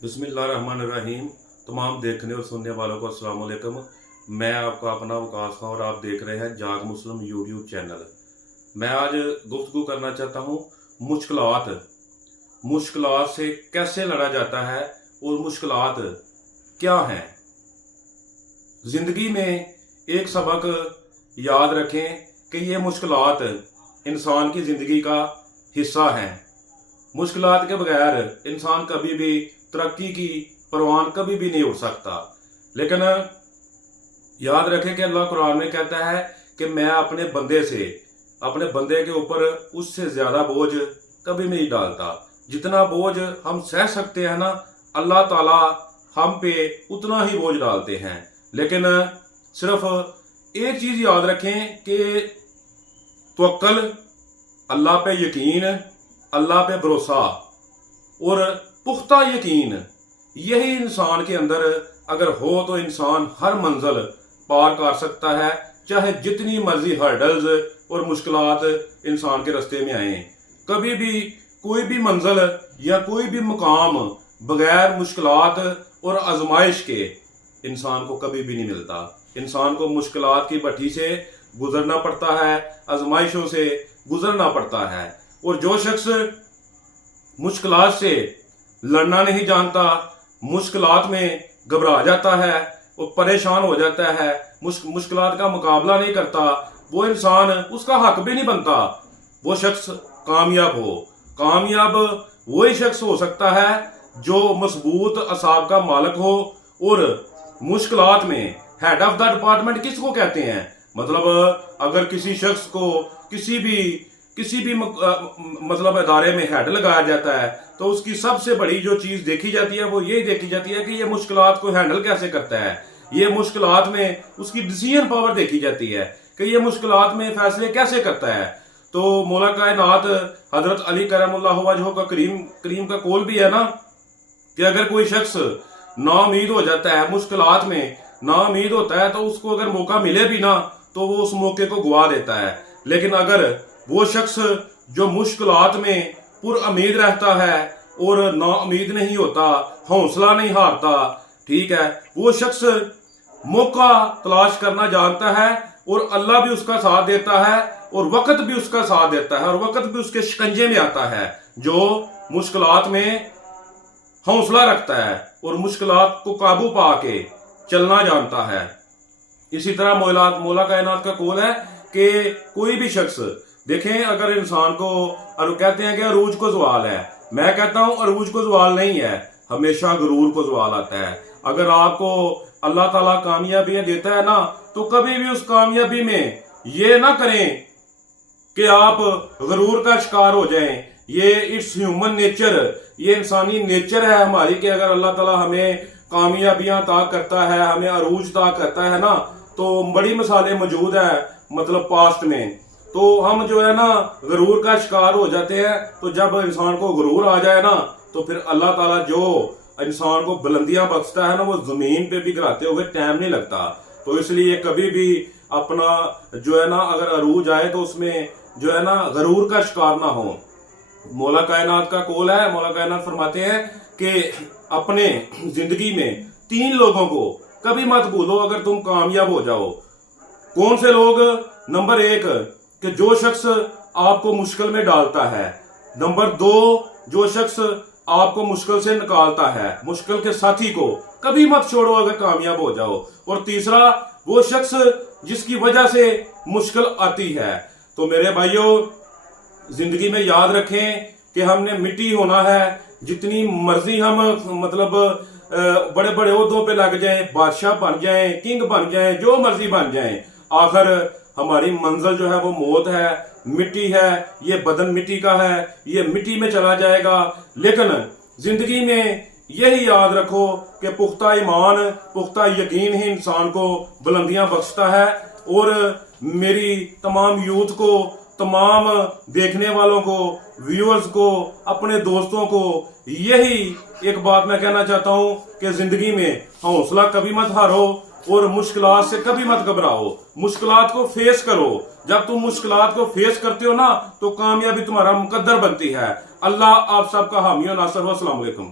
बिस्मिल्लाहिर्रहमानिर्रहीम। तमाम देखने और सुनने वालों को अस्सलाम वालेकुम। मैं आपका अपना वकास खां और आप देख रहे हैं जाग मुस्लिम यूट्यूब चैनल। मैं आज गुफ्तगू करना चाहता हूँ मुश्किलात से कैसे लड़ा जाता है और मुश्किलात क्या हैं। जिंदगी में एक सबक याद रखें कि ये मुश्किलात इंसान की जिंदगी का हिस्सा हैं। मुश्किलात के बगैर इंसान कभी भी तरक्की की परवान कभी भी नहीं उठ सकता। लेकिन याद रखें कि अल्लाह कुरान में कहता है कि मैं अपने बंदे के ऊपर उससे ज्यादा बोझ कभी नहीं डालता। जितना बोझ हम सह सकते हैं ना, अल्लाह ताला हम पे उतना ही बोझ डालते हैं। लेकिन सिर्फ एक चीज याद रखें कि तवक्कल, अल्लाह पे यकीन, अल्लाह पे भरोसा और पुख्ता यकीन, यही इंसान के अंदर अगर हो तो इंसान हर मंजिल पार कर सकता है, चाहे जितनी मर्जी हर्डल्स और मुश्किलात इंसान के रास्ते में आए। कभी भी कोई भी मंजिल या कोई भी मुकाम बगैर मुश्किलात और आजमाइश के इंसान को कभी भी नहीं मिलता। इंसान को मुश्किलात की भट्टी से गुजरना पड़ता है, आजमाइशों से गुजरना पड़ता है। और जो शख्स मुश्किलात से लड़ना नहीं जानता, मुश्किलात में घबरा जाता है और परेशान हो जाता है, मुश्किलात का मुकाबला नहीं करता, वो इंसान, उसका हक भी नहीं बनता वो शख्स कामयाब वही शख्स हो सकता है जो मजबूत असाब का मालिक हो। और मुश्किलात में हेड ऑफ द डिपार्टमेंट किसको कहते हैं? मतलब अगर किसी शख्स को किसी भी मतलब इदारे में हेड लगाया जाता है तो उसकी सबसे बड़ी जो चीज देखी जाती है वो यही देखी जाती है कि ये मुश्किलात को हैंडल कैसे करता है। ये मुश्किलात में उसकी डिसीजन पावर देखी जाती है कि ये मुश्किलात में फैसले कैसे करता है। तो मौला कायनात हजरत अली करमुल्लाहु वजहू का करीम का कौल भी है ना कि अगर कोई शख्स नाउमीद हो जाता है, मुश्किलात में नाउमीद होता है, तो उसको अगर मौका मिले भी ना तो वो उस मौके को गवा देता है। लेकिन अगर वो शख्स जो मुश्किलात में पुरउम्मीद रहता है और नाउमीद नहीं होता, हौसला नहीं हारता, ठीक है, वो शख्स मौका तलाश करना जानता है और अल्लाह भी उसका साथ देता है और वक्त भी उसका साथ देता है और वक्त भी उसके शिकंजे में आता है जो मुश्किलात में हौसला रखता है और मुश्किलात को काबू पा के चलना जानता है। इसी तरह मौला कायनात का कौल है कि कोई भी शख्स देखें, अगर इंसान को, और कहते हैं कि अरूज को जवाल है, मैं कहता हूं अरूज को जवाल नहीं है, हमेशा गरूर को जवाल आता है। अगर आपको अल्लाह ताला कामयाबियां देता है ना तो कभी भी उस कामयाबी में ये ना करें कि आप गरूर का शिकार हो जाएं। ये इट्स ह्यूमन नेचर, ये इंसानी नेचर है हमारी कि अगर अल्लाह ताला हमें कामयाबियां अता करता है, हमें अरूज अता करता है ना, तो बड़ी मिसालें मौजूद है मतलब पास्ट में। तो हम जो है ना गरूर का शिकार हो जाते हैं। तो जब इंसान को गरूर आ जाए ना तो फिर अल्लाह ताला जो इंसान को बुलंदियां बख्शता है ना, वो जमीन पे भी गिराते हुए टाइम नहीं लगता। तो इसलिए कभी भी अपना जो है ना अगर अरूज आए तो उसमें जो है ना गरूर का शिकार ना हो। मौला कायनात का कौल है, मौला कायनात फरमाते हैं कि अपने जिंदगी में 3 लोगों को कभी मत भूलो अगर तुम कामयाब हो जाओ। कौन से लोग? नंबर 1 कि जो शख्स आपको मुश्किल में डालता है। नंबर 2 जो शख्स आपको मुश्किल से निकालता है। मुश्किल के साथी को कभी मत छोड़ो अगर कामयाब हो जाओ। और तीसरा वो शख्स जिसकी वजह से मुश्किल आती है। तो मेरे भाइयों, जिंदगी में याद रखें कि हमने मिट्टी होना है। जितनी मर्जी हम मतलब बड़े बड़े ओहदों पे लग जाएं, बादशाह बन जाएं, किंग बन जाएं, जो मर्जी बन जाएं, आखिर हमारी मंजिल जो है वो मौत है, मिट्टी है, ये बदन मिट्टी का है, ये मिट्टी में चला जाएगा। लेकिन जिंदगी में यही याद रखो कि पुख्ता ईमान, पुख्ता यकीन ही इंसान को बुलंदियां बख्शता है। और मेरी तमाम यूथ को, तमाम देखने वालों को, व्यूअर्स को, अपने दोस्तों को यही एक बात मैं कहना चाहता हूं कि जिंदगी में हौसला कभी मत हारो और मुश्किलात से कभी मत घबराओ। मुश्किलात को फेस करो। जब तुम मुश्किलात को फेस करते हो ना तो कामयाबी तुम्हारा मुकद्दर बनती है। अल्लाह आप सबका हामी और नासर हो। अस्सलाम वालेकुम।